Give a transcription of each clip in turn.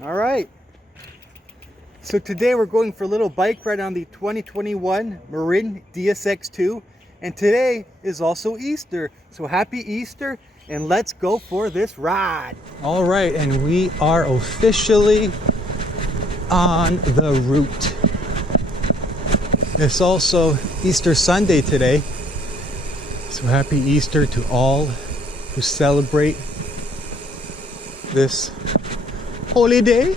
All right. So today we're going for a little bike ride on the 2021 Marin DSX 2. And today is also Easter. So happy Easter and let's go for this ride. All right, and we are officially on the route. It's also Easter Sunday today. So happy Easter to all who celebrate this holy day.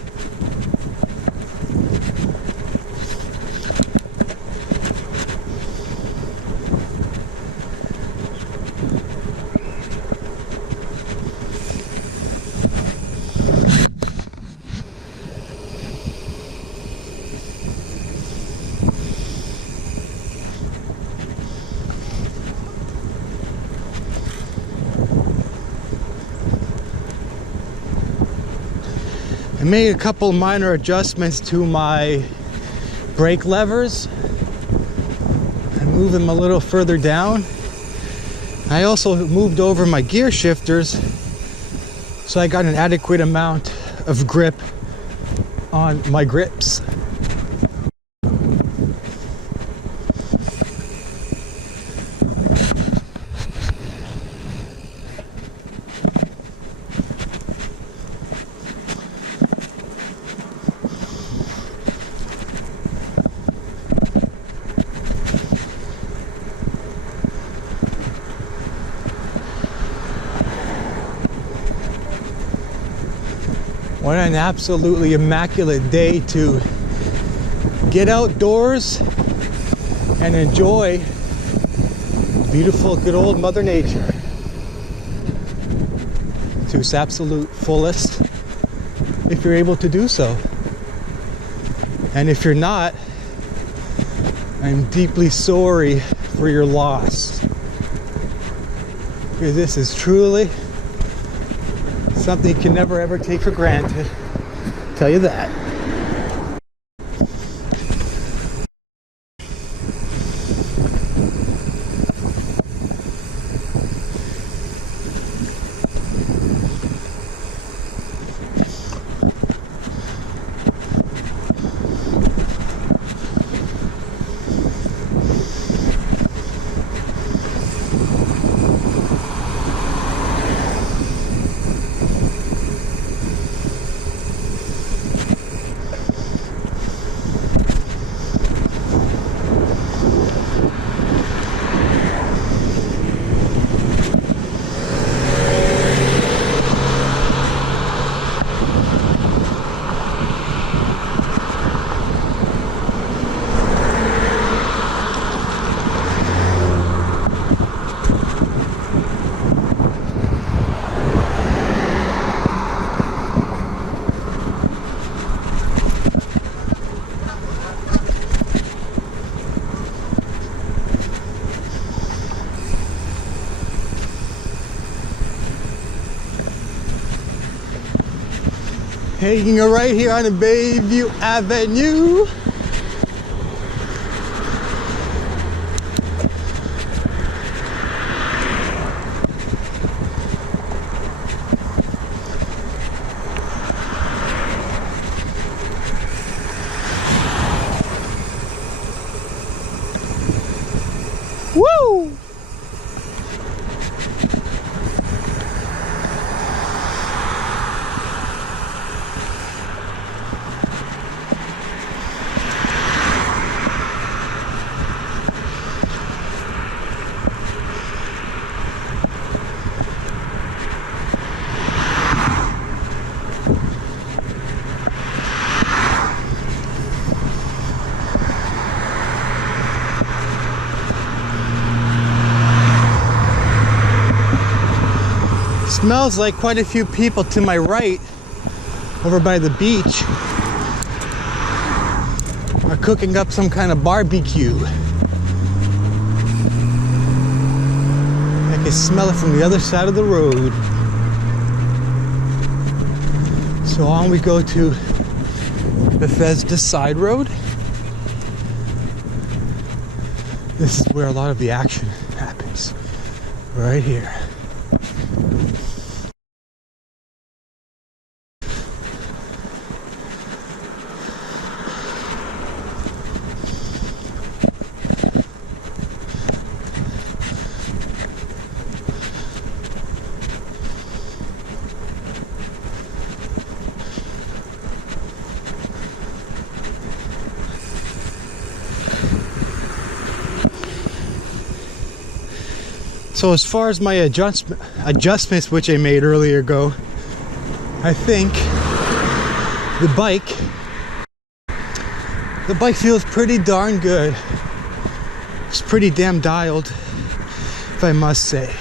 I made a couple minor adjustments to my brake levers. I moved them a little further down. I also moved over my gear shifters so I got an adequate amount of grip on my grips. What an absolutely immaculate day to get outdoors and enjoy beautiful, good old Mother Nature to its absolute fullest, if you're able to do so. And if you're not, I'm deeply sorry for your loss, because this is truly something you can never ever take for granted. I'll tell you that. Hanging right here on the Bayview Avenue. Woo! Smells like quite a few people to my right, over by the beach, are cooking up some kind of barbecue. I can smell it from the other side of the road. So on we go to Bethesda Side Road. This is where a lot of the action happens, right here. So as far as my adjustments which I made earlier go, I think the bike feels pretty darn good. It's pretty damn dialed, if I must say.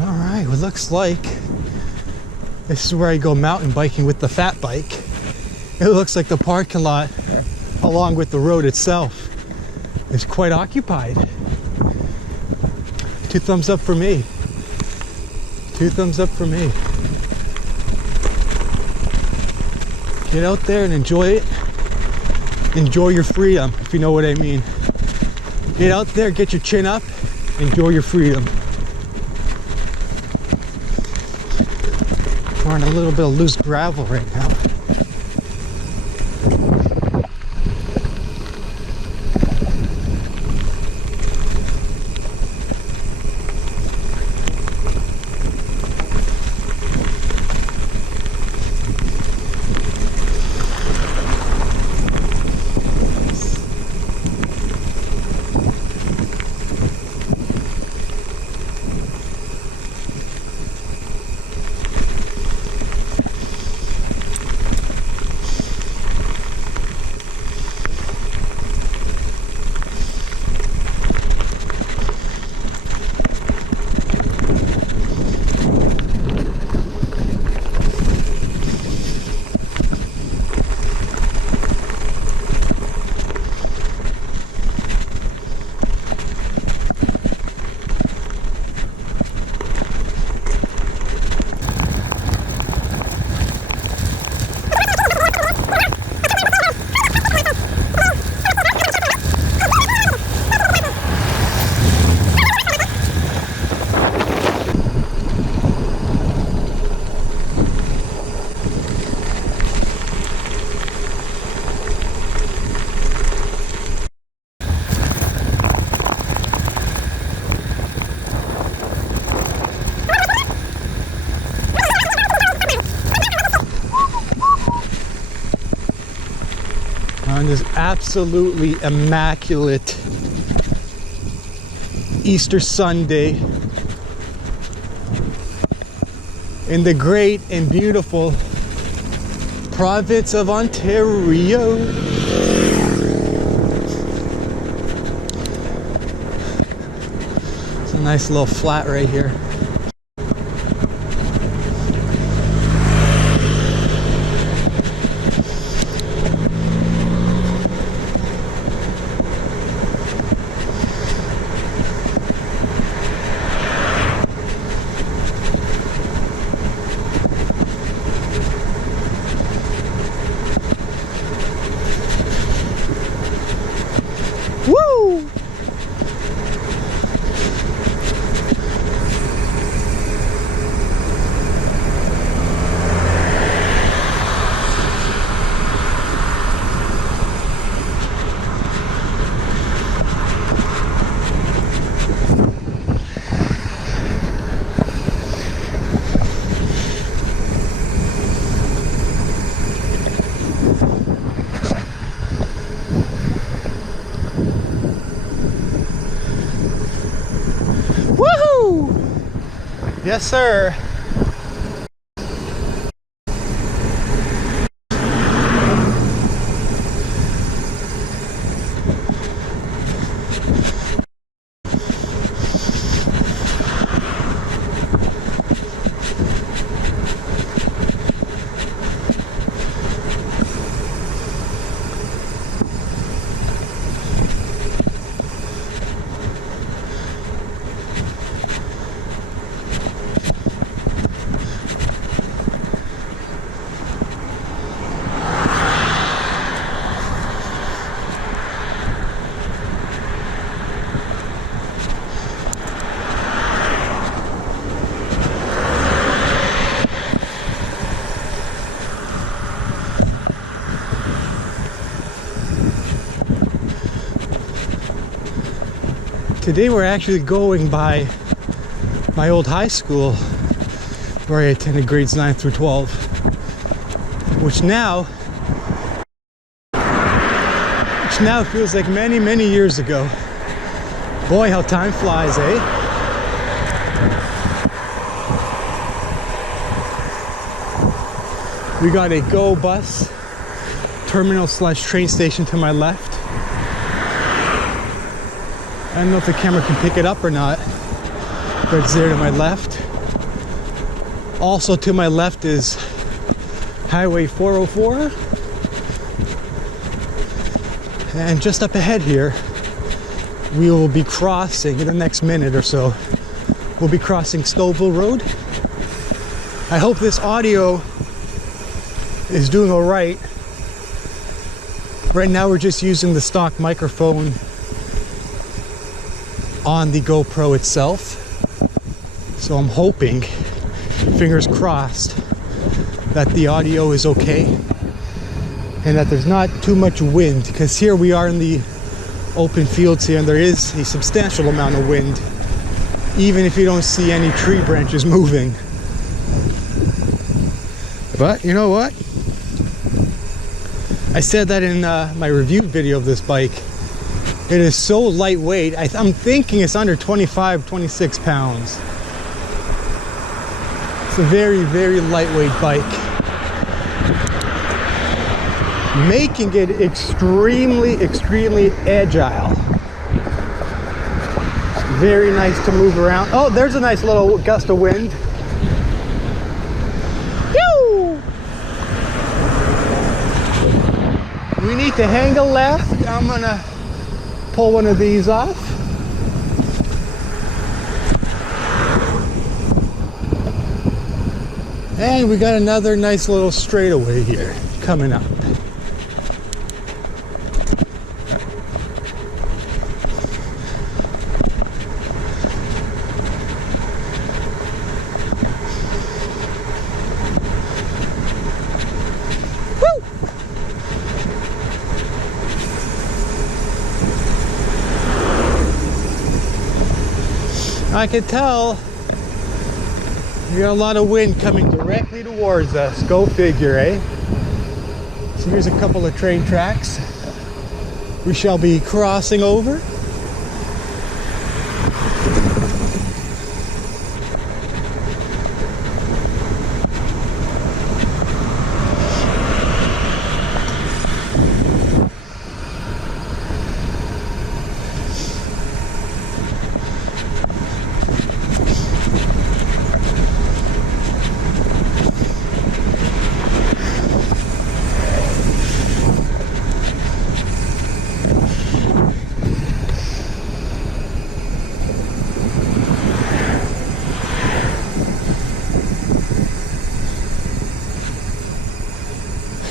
Alright, well, looks like this is where I go mountain biking with the fat bike. It looks like the parking lot along with the road itself is quite occupied. 2 thumbs up for me. 2 thumbs up for me. Get out there and enjoy it. Enjoy your freedom, if you know what I mean. Get out there, get your chin up, enjoy your freedom. We're on a little bit of loose gravel right now. On this absolutely immaculate Easter Sunday in the great and beautiful province of Ontario. It's a nice little flat right here. Woo! Yes, sir. Today we're actually going by my old high school where I attended grades 9 through 12, which now feels like many, many years ago. Boy, how time flies, eh? We got a Go bus terminal slash train station to my left. I don't know if the camera can pick it up or not, but it's there to my left. Also to my left is Highway 404. And just up ahead here, we will be crossing in the next minute or so. We'll be crossing Stouffville Road. I hope this audio is doing all right. Right now we're just using the stock microphone on the GoPro itself. So I'm hoping, fingers crossed, that the audio is okay and that there's not too much wind, because here we are in the open fields here and there is a substantial amount of wind, even if you don't see any tree branches moving. But you know what? I said that in my review video of this bike. It is so lightweight. I'm thinking it's under 25, 26 pounds. It's a very, very lightweight bike. Making it extremely, extremely agile. Very nice to move around. Oh, there's a nice little gust of wind. Woo! We need to hang a left. I'm gonna pull one of these off. And we got another nice little straightaway here coming up. I can tell we got a lot of wind coming directly towards us. Go figure, eh? So here's a couple of train tracks we shall be crossing over.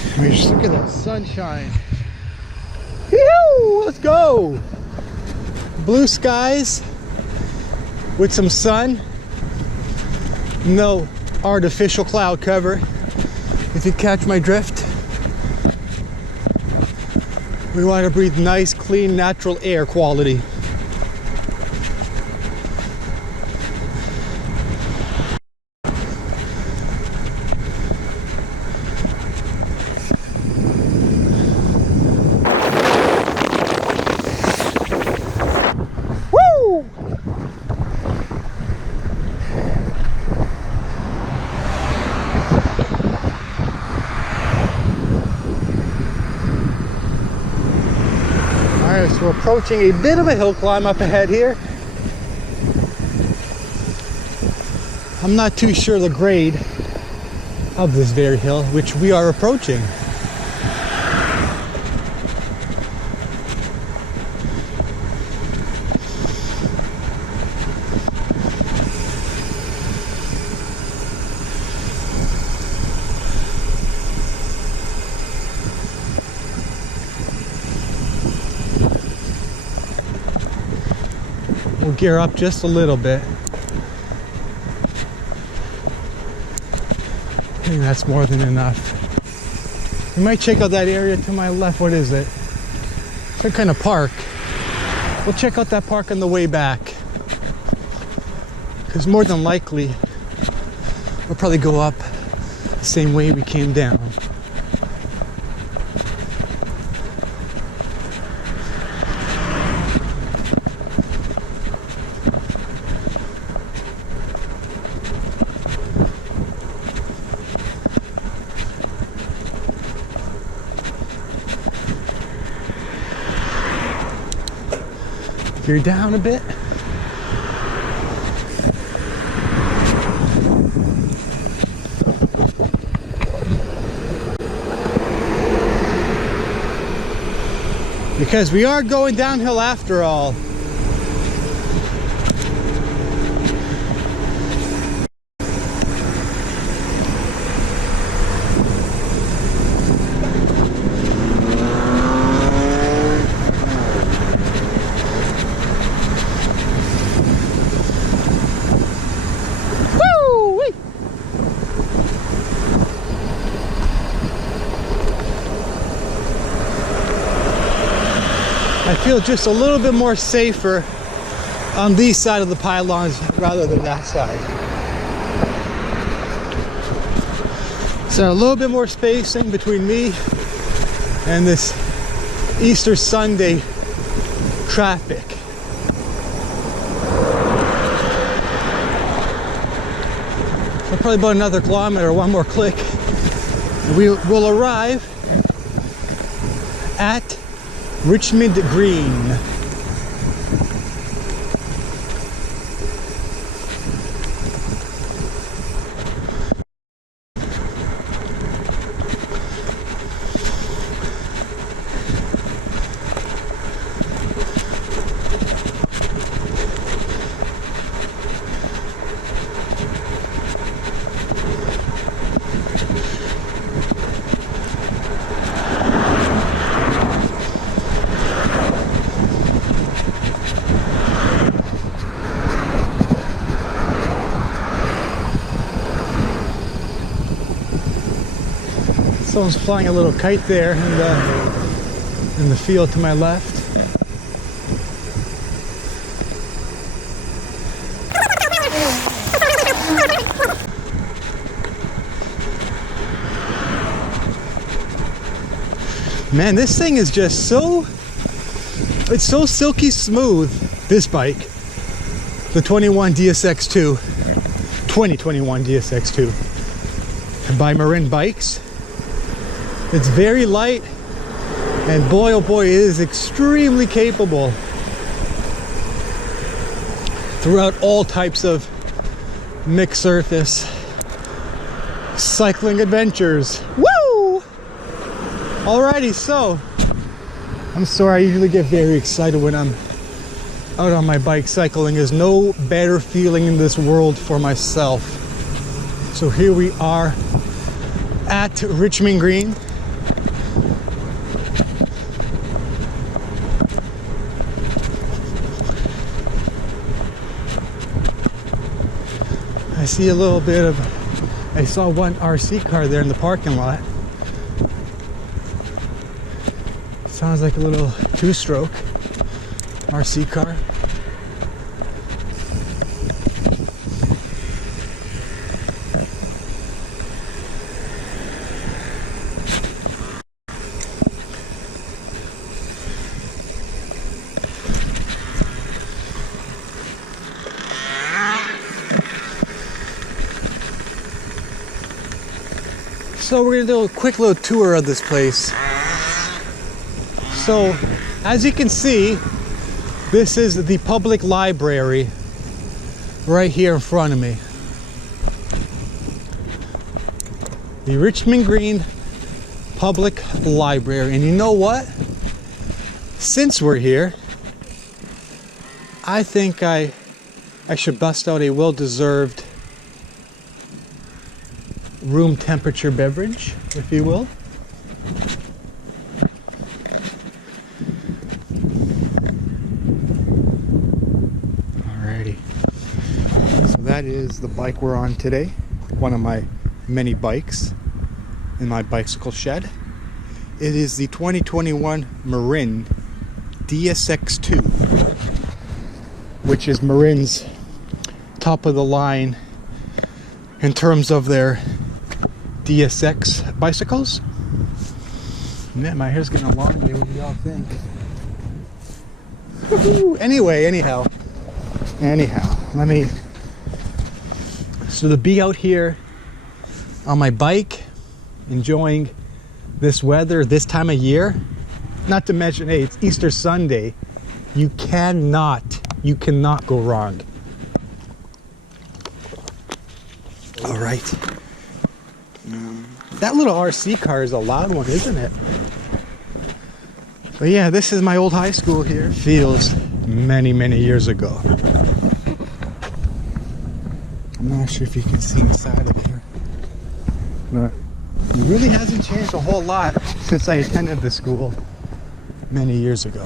I mean, just look at that sunshine. Yoo-hoo! Let's go! Blue skies with some sun. No artificial cloud cover, if you catch my drift. We want to breathe nice, clean, natural air quality. So we're approaching a bit of a hill climb up ahead here. I'm not too sure the grade of this very hill, which we are approaching. We'll gear up just a little bit. I think that's more than enough. We might check out that area to my left. What is it? Some kind of park. We'll check out that park on the way back, because more than likely we'll probably go up the same way we came down. You're down a bit. Because we are going downhill after all. I feel just a little bit more safer on these side of the pylons rather than that side. So a little bit more spacing between me and this Easter Sunday traffic. So probably about another kilometer, one more click, we will arrive at Richmond Green. Someone's flying a little kite there in the field to my left. Man, this thing is just it's so silky smooth, this bike. The 2021 DSX2 by Marin Bikes. It's very light, and boy oh boy, it is extremely capable throughout all types of mixed surface cycling adventures. Woo! Alrighty, so I'm sorry, I usually get very excited when I'm out on my bike cycling. There's no better feeling in this world for myself. So here we are at Richmond Green. I see a little bit of, I saw one RC car there in the parking lot. Sounds like a little two-stroke RC car. So we're gonna do a quick little tour of this place. So, as you can see, this is the public library right here in front of me. The Richmond Green Public Library. And you know what? Since we're here, I think I should bust out a well-deserved room temperature beverage, if you will. Alrighty. So that is the bike we're on today. One of my many bikes in my bicycle shed. It is the 2021 Marin DSX2. which is Marin's top of the line in terms of their DSX bicycles. Man, my hair's getting elongated. What do y'all think? Anyhow, let me. So to be out here on my bike, enjoying this weather this time of year, not to mention, hey, it's Easter Sunday. You cannot go wrong. All right. That little RC car is a loud one, isn't it? But yeah, this is my old high school here. Feels many years ago. I'm not sure if you can see inside of here, but it really hasn't changed a whole lot since I attended the school many years ago.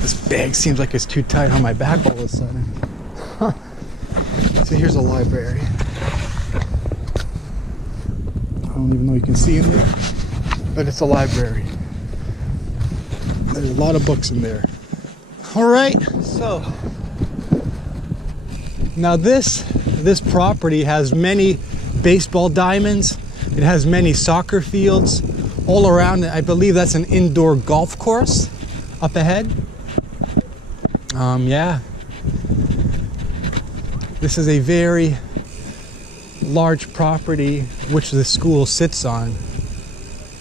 This bag seems like it's too tight on my back all of a sudden. So here's a library. I don't even know you can see in there, but it's a library. There's a lot of books in there. All right, so now this property has many baseball diamonds. It has many soccer fields all around it. I believe that's an indoor golf course up ahead. Yeah. This is a very large property which the school sits on.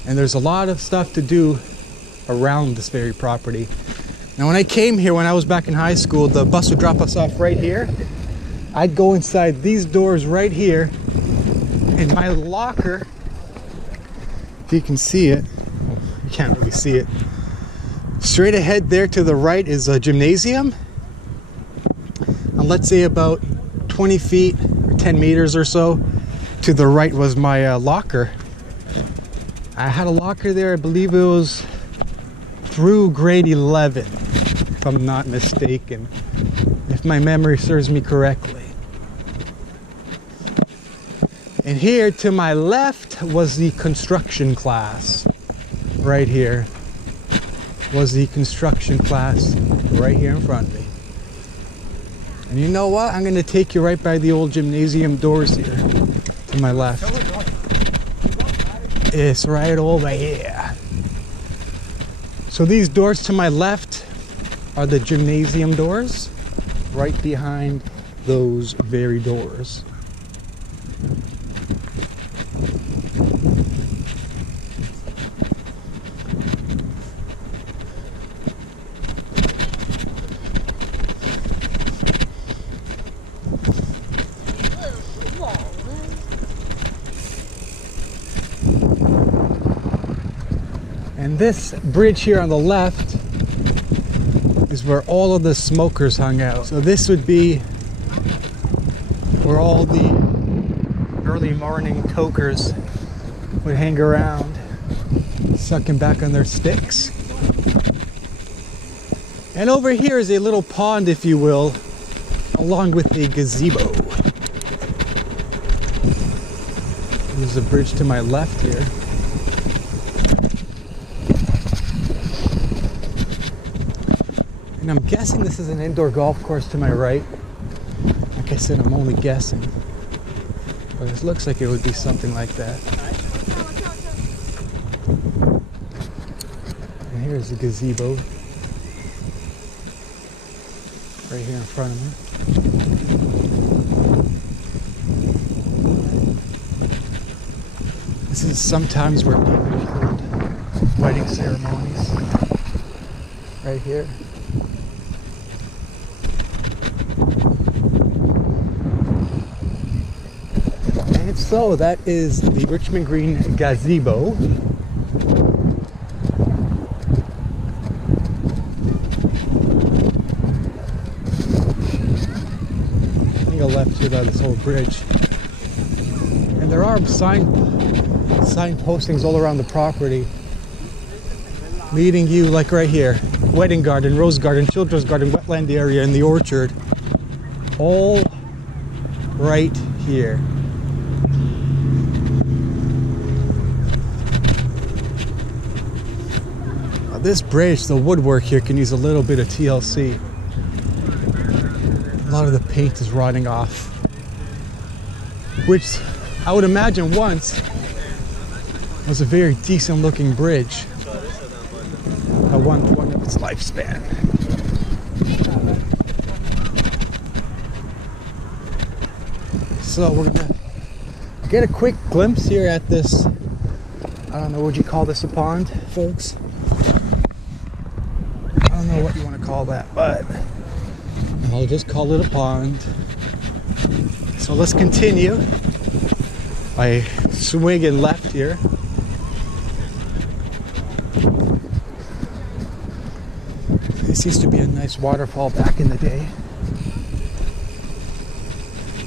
And there's a lot of stuff to do around this very property. Now when I came here, when I was back in high school, the bus would drop us off right here. I'd go inside these doors right here, and my locker, if you can see it, you can't really see it, straight ahead there to the right is a gymnasium. And let's say about 20 feet or 10 meters or so to the right was my locker. I had a locker there, I believe it was through grade 11, if I'm not mistaken, if my memory serves me correctly. And here to my left was the construction class. Right here was the construction class right here in front of me. And you know what? I'm going to take you right by the old gymnasium doors here to my left. It's right over here. So these doors to my left are the gymnasium doors, right behind those very doors. And this bridge here on the left is where all of the smokers hung out. So this would be where all the early morning tokers would hang around, sucking back on their sticks. And over here is a little pond, if you will, along with a gazebo. There's a bridge to my left here. And I'm guessing this is an indoor golf course to my right. Like I said, I'm only guessing. But it looks like it would be something like that. And here's the gazebo. Right here in front of me. This is sometimes where people hold wedding ceremonies. Right here. And so that is the Richmond Green gazebo. I think I left here by this old bridge. And there are sign postings all around the property leading you, like right here, wedding garden, rose garden, children's garden, wetland area, and the orchard, all right here. I Now this bridge, the woodwork here can use a little bit of TLC. A lot of the paint is rotting off, which I would imagine once was a very decent looking bridge at one point of its lifespan. So we're gonna get a quick glimpse here at this, I don't know, would you call this a pond, folks? I don't know what you want to call that, but I'll just call it a pond. So let's continue by swinging left here. This used to be a nice waterfall back in the day.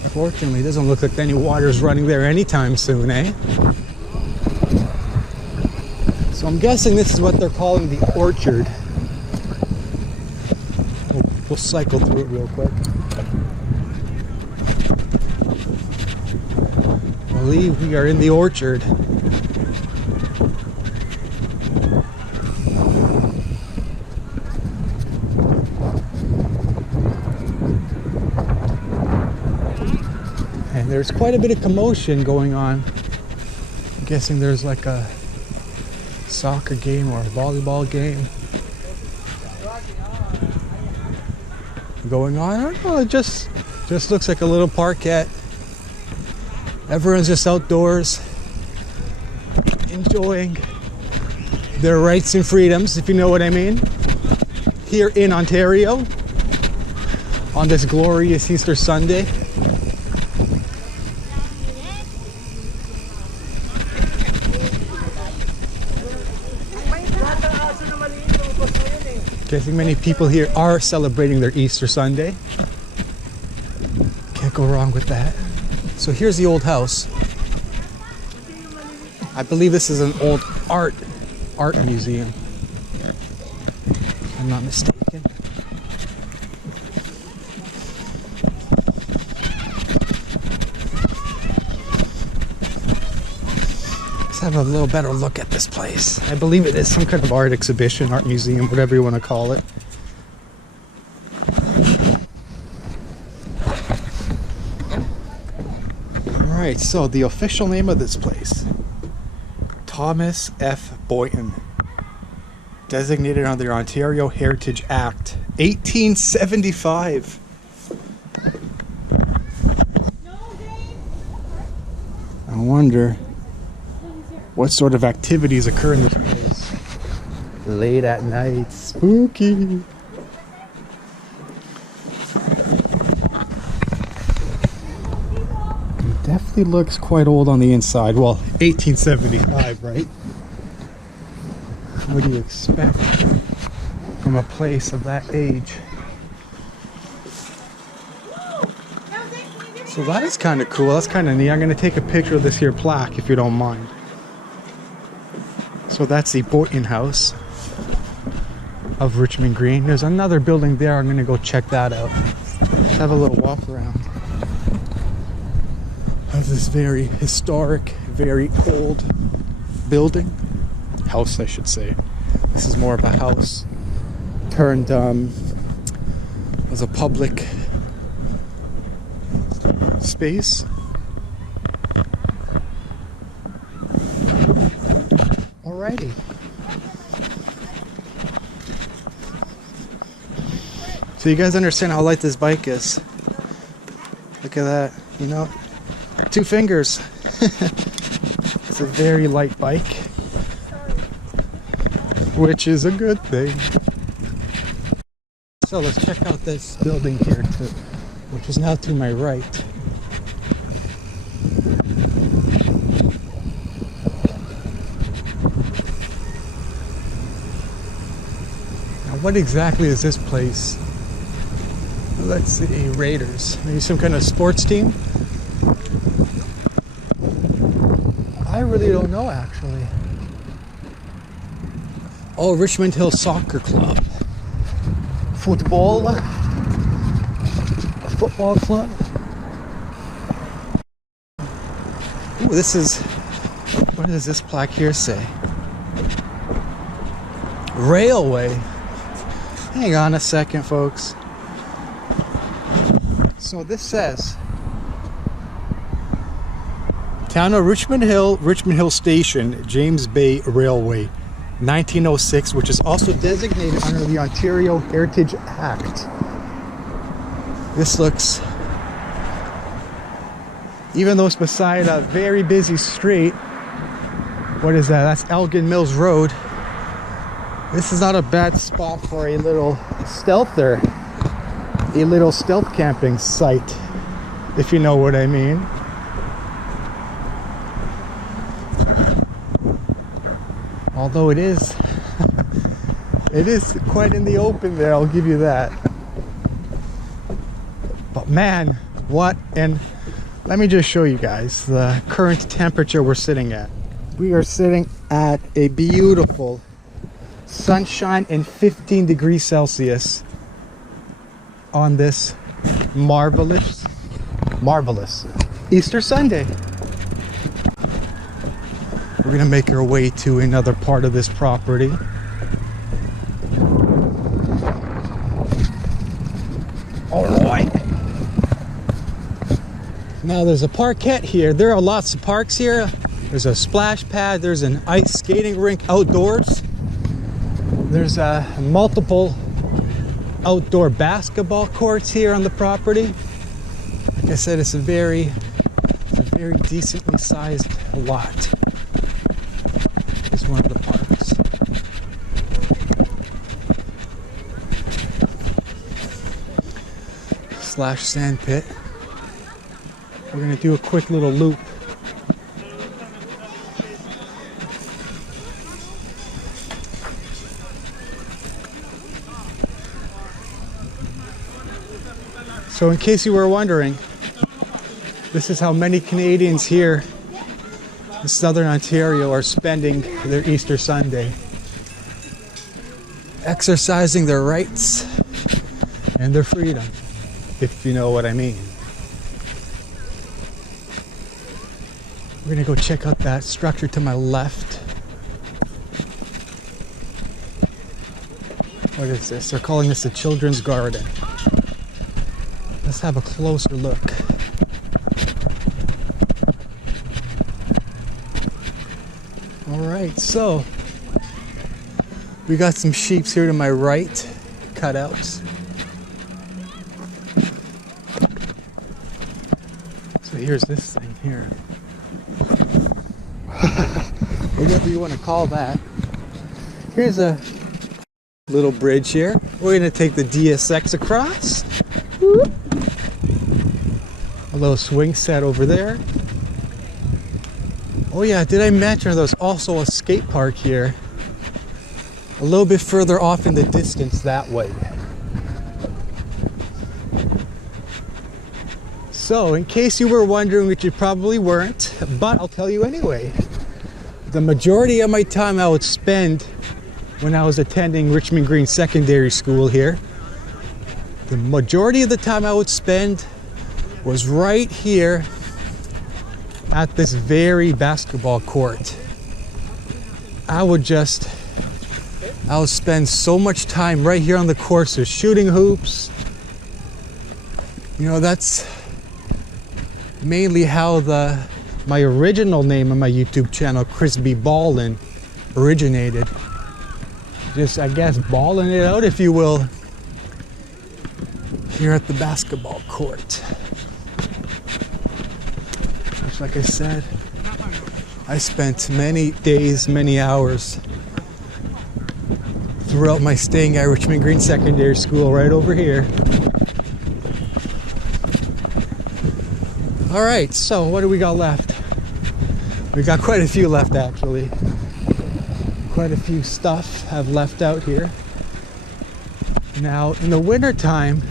Unfortunately, it doesn't look like any water's running there anytime soon, eh? So I'm guessing this is what they're calling the orchard. We'll cycle through it real quick. I believe we are in the orchard. And there's quite a bit of commotion going on. I'm guessing there's like a soccer game or a volleyball game going on. I don't know, it just looks like a little parkette. Everyone's just outdoors enjoying their rights and freedoms, if you know what I mean, here in Ontario on this glorious Easter Sunday. I think many people here are celebrating their Easter Sunday. Can't go wrong with that. So here's the old house. I believe this is an old art museum, if I'm not mistaken. Let's have a little better look at this place. I believe it is some kind of art exhibition, art museum, whatever you want to call it. Alright, so the official name of this place, Thomas F. Boynton, designated under the Ontario Heritage Act, 1875. I wonder what sort of activities occur in this place late at night. Spooky. It definitely looks quite old on the inside. Well, 1875, right? What do you expect from a place of that age? So that is kind of cool. That's kind of neat. I'm going to take a picture of this here plaque if you don't mind. So that's the Boynton House of Richmond Green. There's another building there. I'm going to go check that out. Let's have a little walk around of this very historic, very old building. House, I should say. This is more of a house turned as a public space. Alrighty. So you guys understand how light this bike is. Look at that, you know, 2 fingers. It's a very light bike, which is a good thing. So let's check out this building here too, which is now to my right. What exactly is this place? Let's see, Raiders. Maybe some kind of sports team? I really don't know, actually. Oh, Richmond Hill Soccer Club. Football. A football club. Ooh, this is... What does this plaque here say? Railway. Hang on a second, folks. So this says Town of Richmond Hill Station, James Bay Railway, 1906, which is also designated under the Ontario Heritage Act. This looks, even though it's beside a very busy street, what is that? That's Elgin Mills Road. This is not a bad spot for a little stealther, a little stealth camping site, if you know what I mean. Although it is quite in the open there, I'll give you that. But man, what, and let me just show you guys the current temperature we're sitting at. We are sitting at a beautiful sunshine and 15 degrees Celsius on this marvelous Easter Sunday. We're gonna make our way to another part of this property. All right. Now there's a parkette here. There are lots of parks here. There's a splash pad. There's an ice skating rink outdoors. There's multiple outdoor basketball courts here on the property. Like I said, it's a very decently sized lot. It's one of the parks. Slash sand pit. We're gonna do a quick little loop. So in case you were wondering, this is how many Canadians here in Southern Ontario are spending their Easter Sunday. Exercising their rights and their freedom, if you know what I mean. We're gonna go check out that structure to my left. What is this? They're calling this a children's garden. Let's have a closer look. All right, so we got some sheeps here to my right, cutouts. So here's this thing here. Whatever you want to call that. Here's a little bridge here. We're gonna take the DSX across. Whoop. A little swing set over there. Oh yeah, did I mention there's also a skate park here? A little bit further off in the distance that way. So, in case you were wondering, which you probably weren't, but I'll tell you anyway. The majority of my time I would spend when I was attending Richmond Green Secondary School here, the majority of the time I would spend was right here at this very basketball court. I would spend so much time right here on the course. There's shooting hoops. You know, that's mainly how my original name on my YouTube channel, Chris B. Ballin, originated. Just, I guess, balling it out, if you will, here at the basketball court. Which, like I said, I spent many days, many hours throughout my staying at Richmond Green Secondary School right over here. All right, so what do we got left? We got quite a few left, actually. Quite a few stuff have left out here. Now, in the winter time,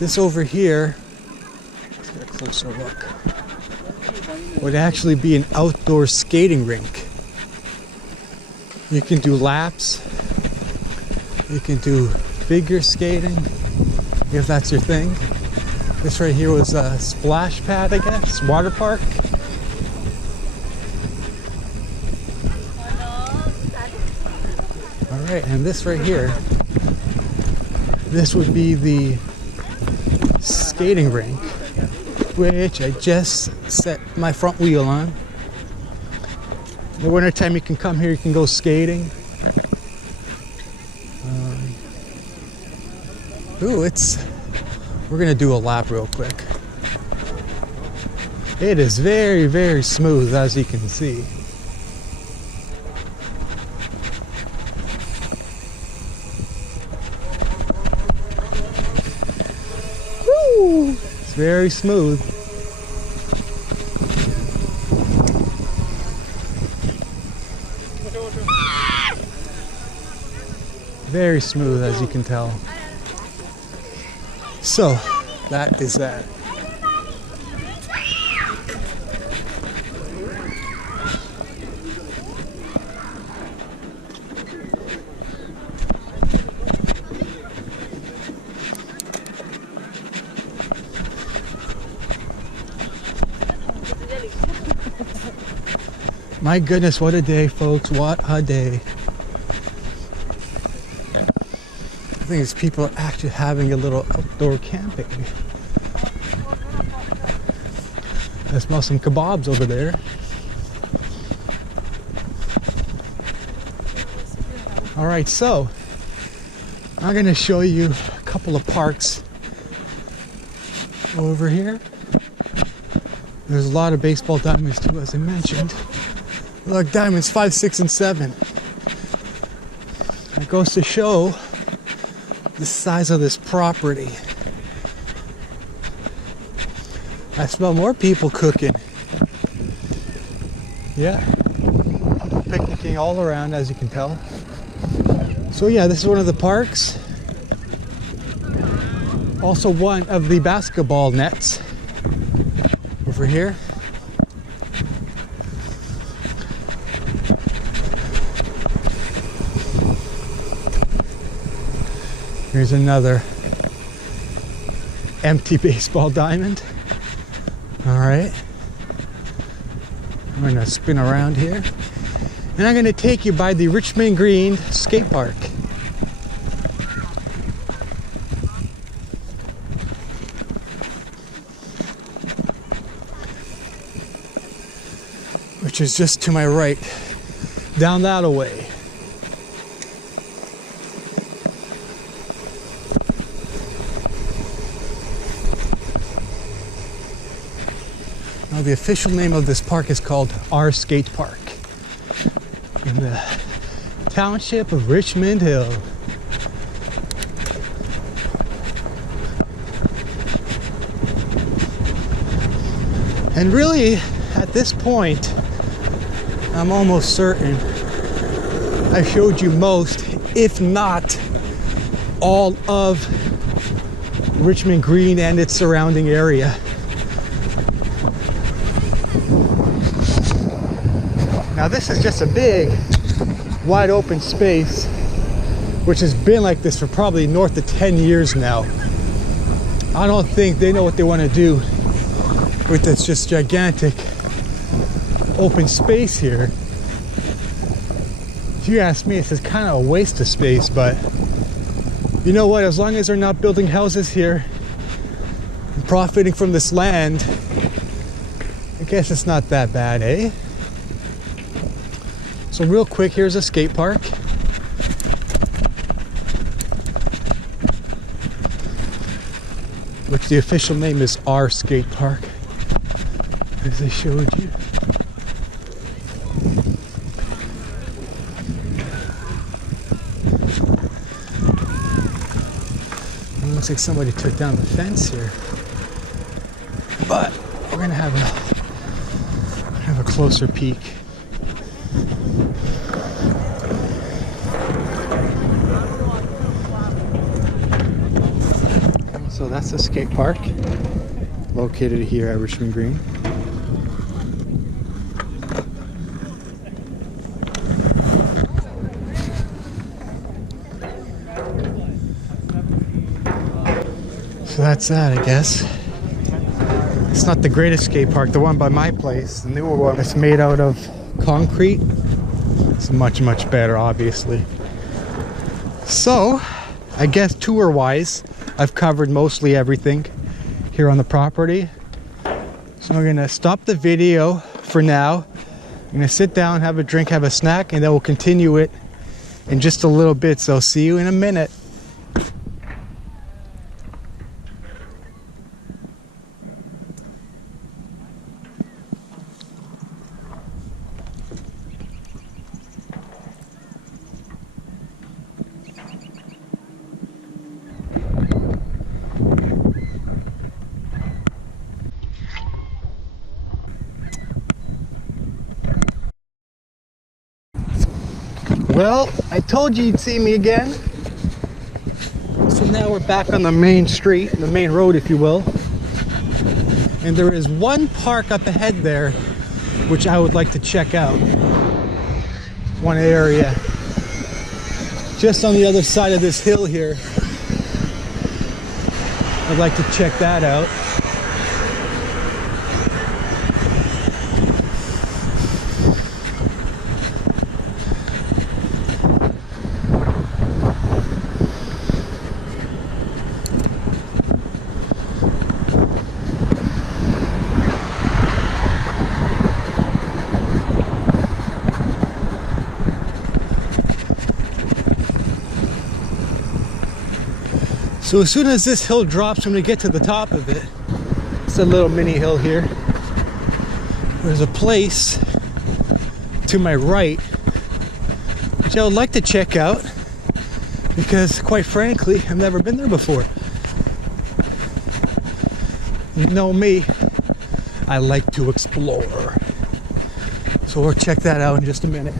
this over here, let's get a closer look, would actually be an outdoor skating rink. You can do laps, you can do figure skating, if that's your thing. This right here was a splash pad, I guess, water park. right, and this right here, this would be the skating rink, which I just set my front wheel on. In the wintertime, you can come here, you can go skating. We're gonna do a lap real quick. It is very, very smooth, as you can see. Woo! It's very smooth. Very smooth, as you can tell. So, that is that. My goodness, what a day, folks. What a day. I think it's people actually having a little outdoor camping. I smell some kebabs over there. All right, so I'm going to show you a couple of parks over here. There's a lot of baseball diamonds too, as I mentioned. Look, diamonds 5, 6, and 7. It goes to show the size of this property. I smell more people cooking. Yeah, people picnicking all around, as you can tell. So yeah, this is one of the parks. Also one of the basketball nets over here. Here's another empty baseball diamond. All right. I'm gonna spin around here. And I'm gonna take you by the Richmond Green skate park. Which is just to my right, down that away. Now, the official name of this park is called our Skate Park in the township of Richmond Hill. And really, at this point, I'm almost certain I showed you most, if not all, of Richmond Green and its surrounding area. Now this is just a big, wide open space, which has been like this for probably north of 10 years now. I don't think they know what they want to do with this just gigantic open space here. If you ask me, it's kind of a waste of space, but you know what? As long as they're not building houses here and profiting from this land, I guess it's not that bad, eh? So real quick, here's a skate park. Which the official name is our Skate Park, as I showed you. It looks like somebody took down the fence here. But we're gonna have a closer peek. So that's the skate park located here at Richmond Green. So that's that, I guess. It's not the greatest skate park. The one by my place, the newer one, it's made out of concrete. It's much, much better, obviously. So, I guess tour-wise, I've covered mostly everything here on the property. So I'm gonna stop the video for now. I'm gonna sit down, have a drink, have a snack, and then we'll continue it in just a little bit. So see you in a minute. Well, I told you you'd see me again. So now we're back on the main street, the main road, if you will. And there is one park up ahead there, which I would like to check out. One area. Just on the other side of this hill here. I'd like to check that out. So as soon as this hill drops, I'm going to get to the top of it. It's a little mini hill here. There's a place to my right, which I would like to check out because, quite frankly, I've never been there before. You know me, I like to explore. So we'll check that out in just a minute.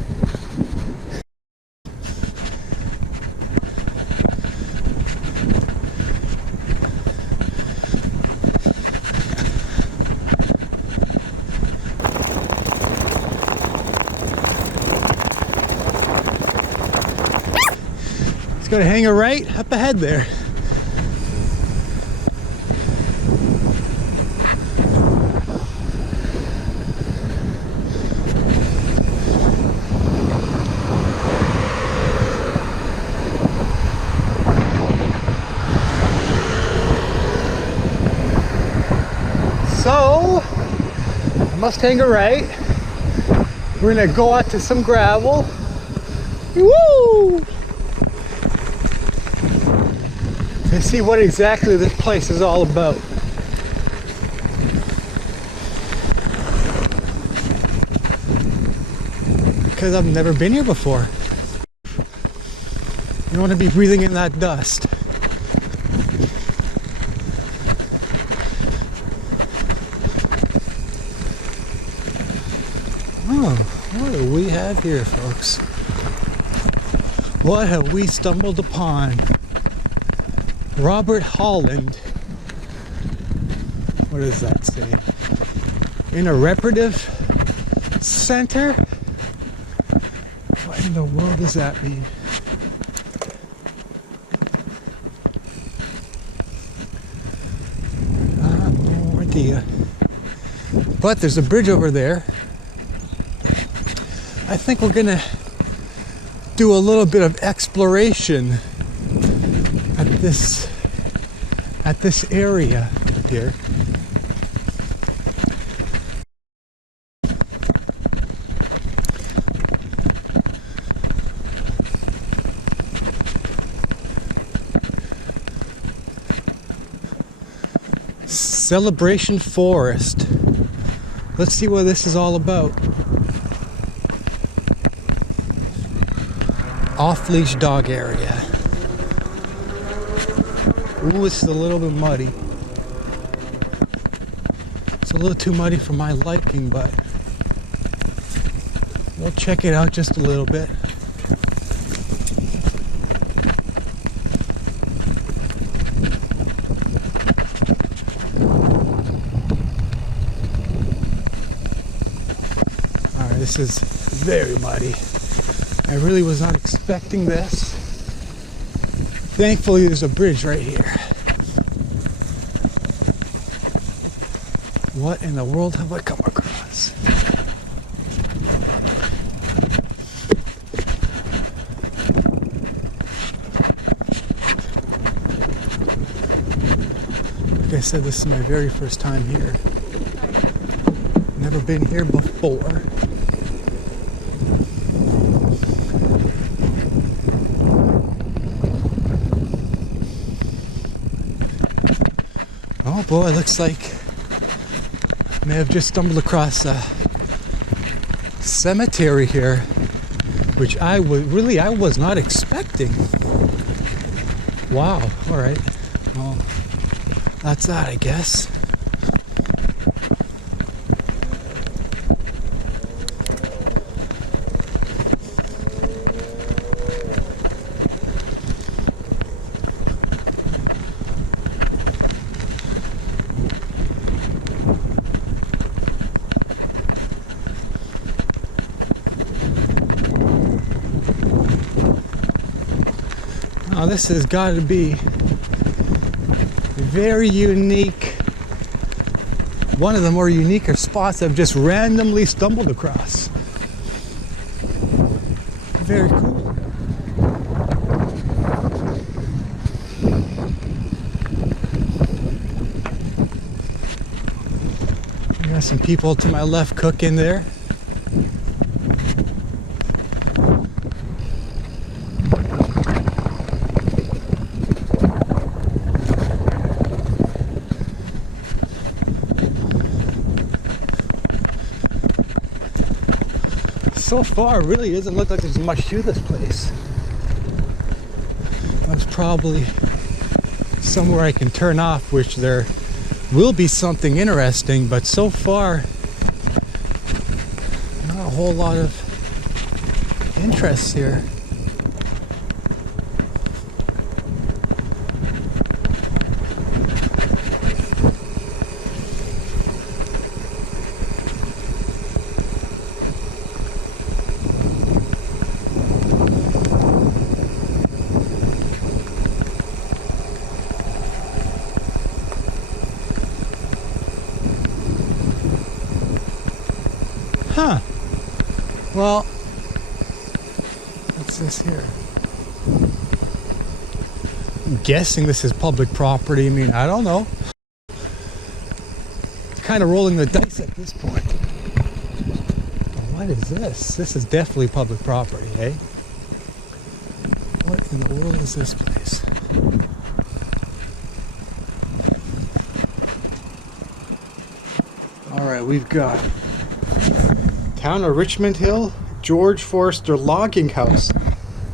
It's going to hang a right up ahead there. So, I must hang a right. We're going to go out to some gravel. Woo! And see what exactly this place is all about. Because I've never been here before. You don't want to be breathing in that dust. Oh, what do we have here, folks? What have we stumbled upon? Robert Holland. What does that say? Interpretive Center? What in the world does that mean? I have no idea. But there's a bridge over there. I think we're gonna do a little bit of exploration at this area here. Celebration Forest. Let's see what this is all about. Off-leash dog area. Ooh, it's a little bit muddy. It's a little too muddy for my liking, but we'll check it out just a little bit. Alright, this is very muddy. I really was not expecting this. Thankfully, there's a bridge right here. What in the world have I come across? I said, this is my very first time here. Never been here before. Oh boy, looks like I may have just stumbled across a cemetery here, which I was not expecting. Wow, all right. Well, that's that, I guess. Now this has got to be very unique. One of the more unique spots I've just randomly stumbled across. Very cool. I got some people to my left cooking there. So far, it really doesn't look like there's much to this place. There's probably somewhere I can turn off, which there will be something interesting, but so far, not a whole lot of interest here. Huh. Well, what's this here? I'm guessing this is public property. I mean, I don't know. Kind of rolling the dice at this point. What is this? This is definitely public property, eh? What in the world is this place? All right, we've got Town of Richmond Hill, George Forster Logging House,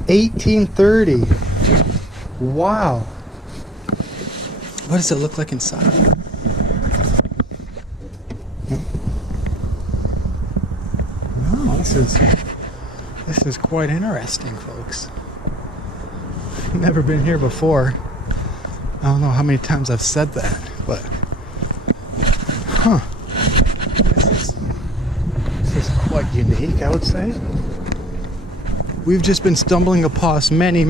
1830. Wow. What does it look like inside? No, this is quite interesting, folks. Never been here before. I don't know how many times I've said that, but This is quite unique, I would say. We've just been stumbling across many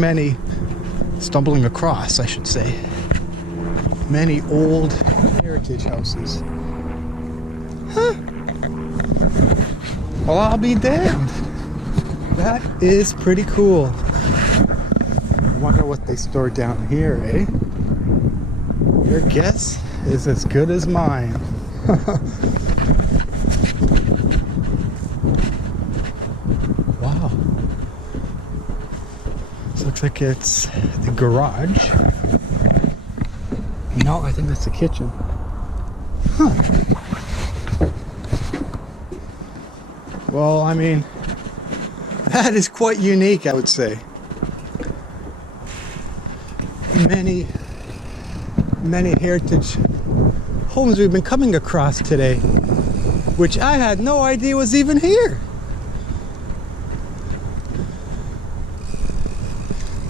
old heritage houses. Huh. Well, I'll be damned. That is pretty cool. Wonder what they store down here, eh? Your guess is as good as mine. Wow. This looks like it's the garage. No, I think that's the kitchen. Huh. Well, I mean, that is quite unique, I would say. Many heritage homes we've been coming across today, which I had no idea was even here.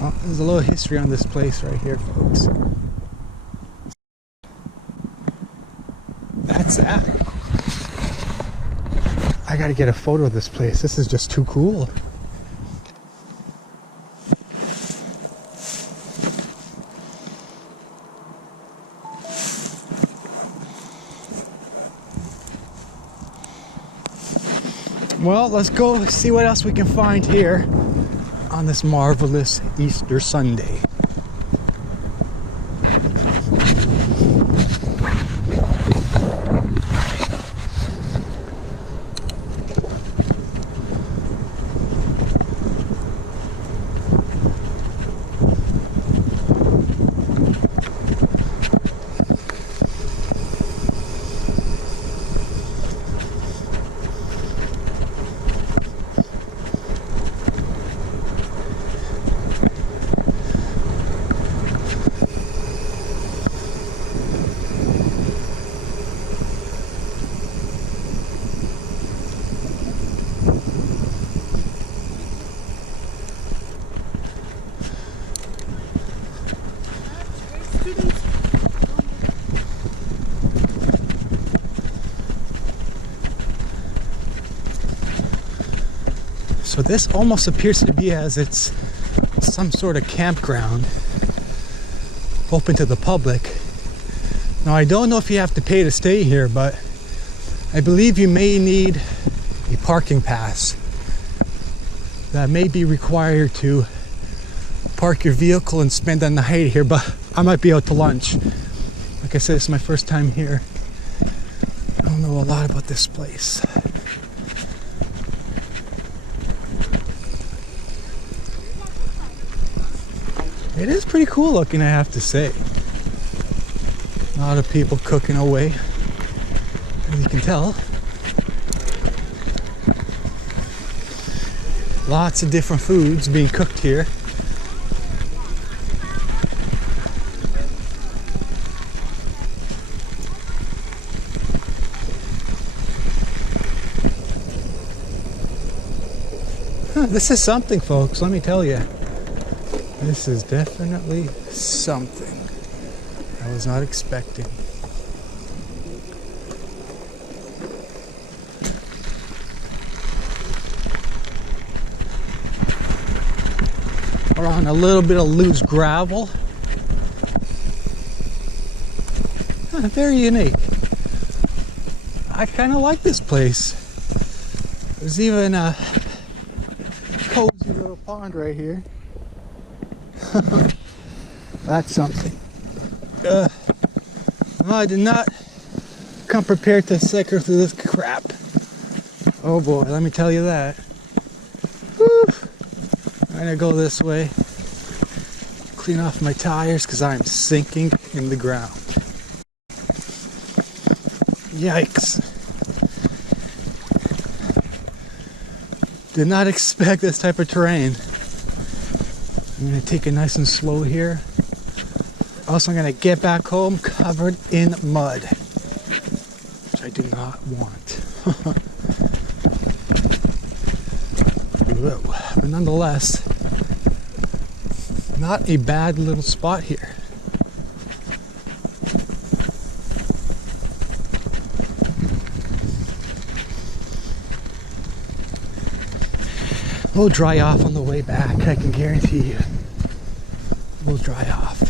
Well, there's a little history on this place right here, folks. That's that. I gotta get a photo of this place. This is just too cool. Well, let's go see what else we can find here on this marvelous Easter Sunday. So this almost appears to be as it's some sort of campground open to the public. Now I don't know if you have to pay to stay here, but I believe you may need a parking pass that may be required to park your vehicle and spend the night here, but I might be out to lunch. Like I said, it's my first time here. I don't know a lot about this place. It is pretty cool looking, I have to say. A lot of people cooking away, as you can tell. Lots of different foods being cooked here. This is something, folks, let me tell you. This is definitely something I was not expecting. We're on a little bit of loose gravel. Very unique. I kind of like this place. There's even a cozy little pond right here. That's something. I did not come prepared to cycle through this crap. Oh boy, let me tell you that. Whew. I'm gonna go this way. Clean off my tires because I'm sinking in the ground. Yikes. Did not expect this type of terrain. I'm going to take it nice and slow here. Also, I'm going to get back home covered in mud, which I do not want. Whoa. But nonetheless, not a bad little spot here. We'll dry off on the way back, I can guarantee you. We'll dry off.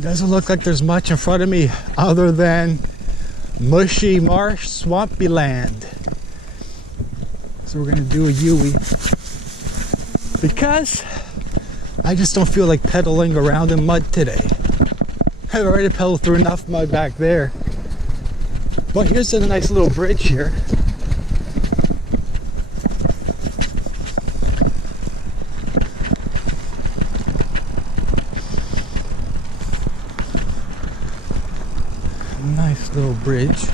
Doesn't look like there's much in front of me other than mushy marsh, swampy land. So we're gonna do a U-ey because I just don't feel like pedaling around in mud today. I've already pedaled through enough mud back there. But here's a nice little bridge here. Nice little bridge.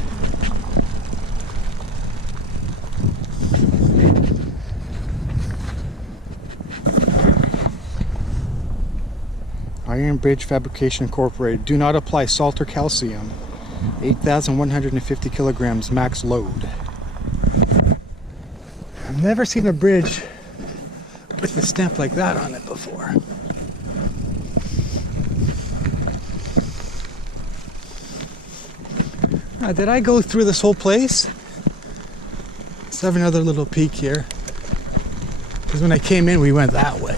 Iron Bridge Fabrication Incorporated. Do not apply salt or calcium. 8,150 kilograms max load. I've never seen a bridge with a stamp like that on it before. Did I go through this whole place? Let's have another little peek here. Because when I came in, we went that way.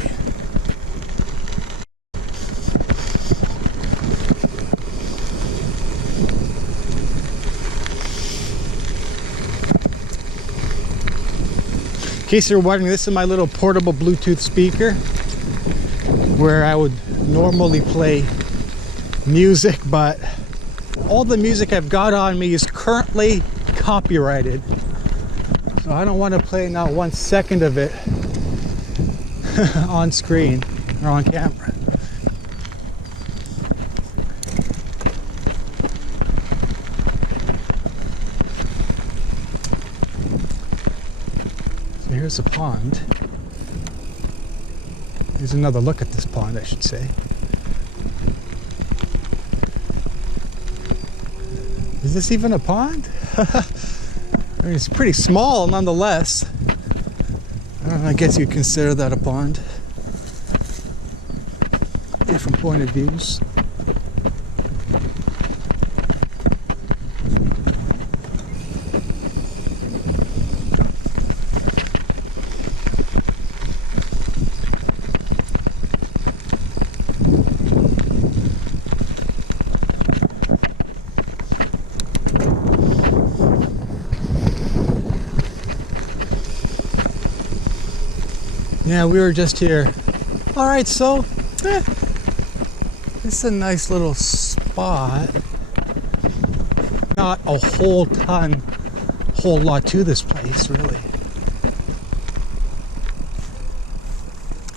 In case you're wondering, this is my little portable Bluetooth speaker where I would normally play music, but all the music I've got on me is currently copyrighted. So I don't want to play not 1 second of it on screen or on camera. So here's a pond. Here's another look at this pond, I should say. Is this even a pond? I mean, it's pretty small nonetheless. I don't know, I guess you'd consider that a pond. Different point of views. Yeah, we were just here. All right, so it's a nice little spot. Not a whole lot to this place, really.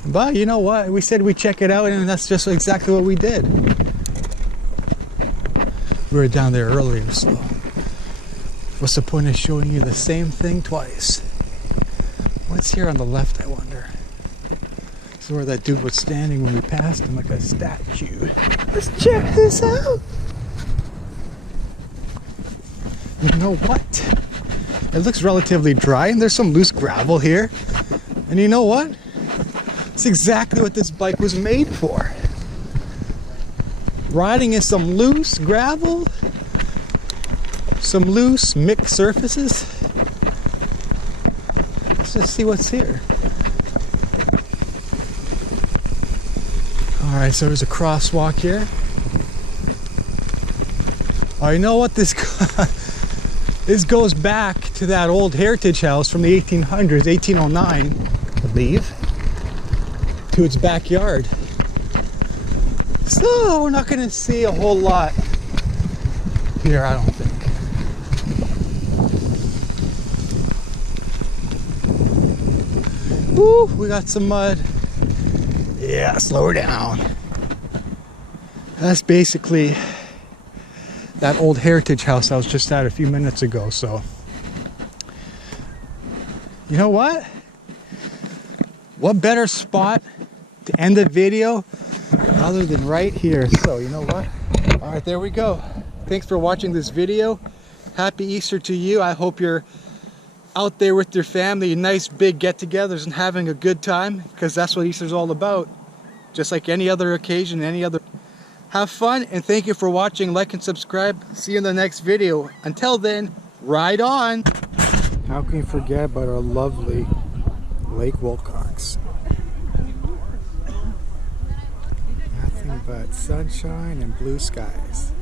But you know what? We said we'd check it out, and that's just exactly what we did. We were down there earlier, so what's the point of showing you the same thing twice? What's here on the left, I wonder? This is where that dude was standing when we passed him, like a statue. Let's check this out. You know what? It looks relatively dry, and there's some loose gravel here. And you know what? It's exactly what this bike was made for. Riding in some loose gravel, some loose mixed surfaces. Let's just see what's here. All right, so there's a crosswalk here. Oh, you know what? This goes back to that old heritage house from the 1800s, 1809, I believe, to its backyard. So we're not going to see a whole lot here, I don't think. Woo, we got some mud. Yeah, slow her down. That's basically that old heritage house I was just at a few minutes ago. So, you know what? What better spot to end the video other than right here? So, you know what? All right, there we go. Thanks for watching this video. Happy Easter to you. I hope you're out there with your family, nice big get-togethers and having a good time, because that's what Easter's all about. Just like any other occasion, any other. Have fun, and thank you for watching. Like and subscribe. See you in the next video. Until then, ride on. How can you forget about our lovely Lake Wilcox? Nothing but sunshine and blue skies.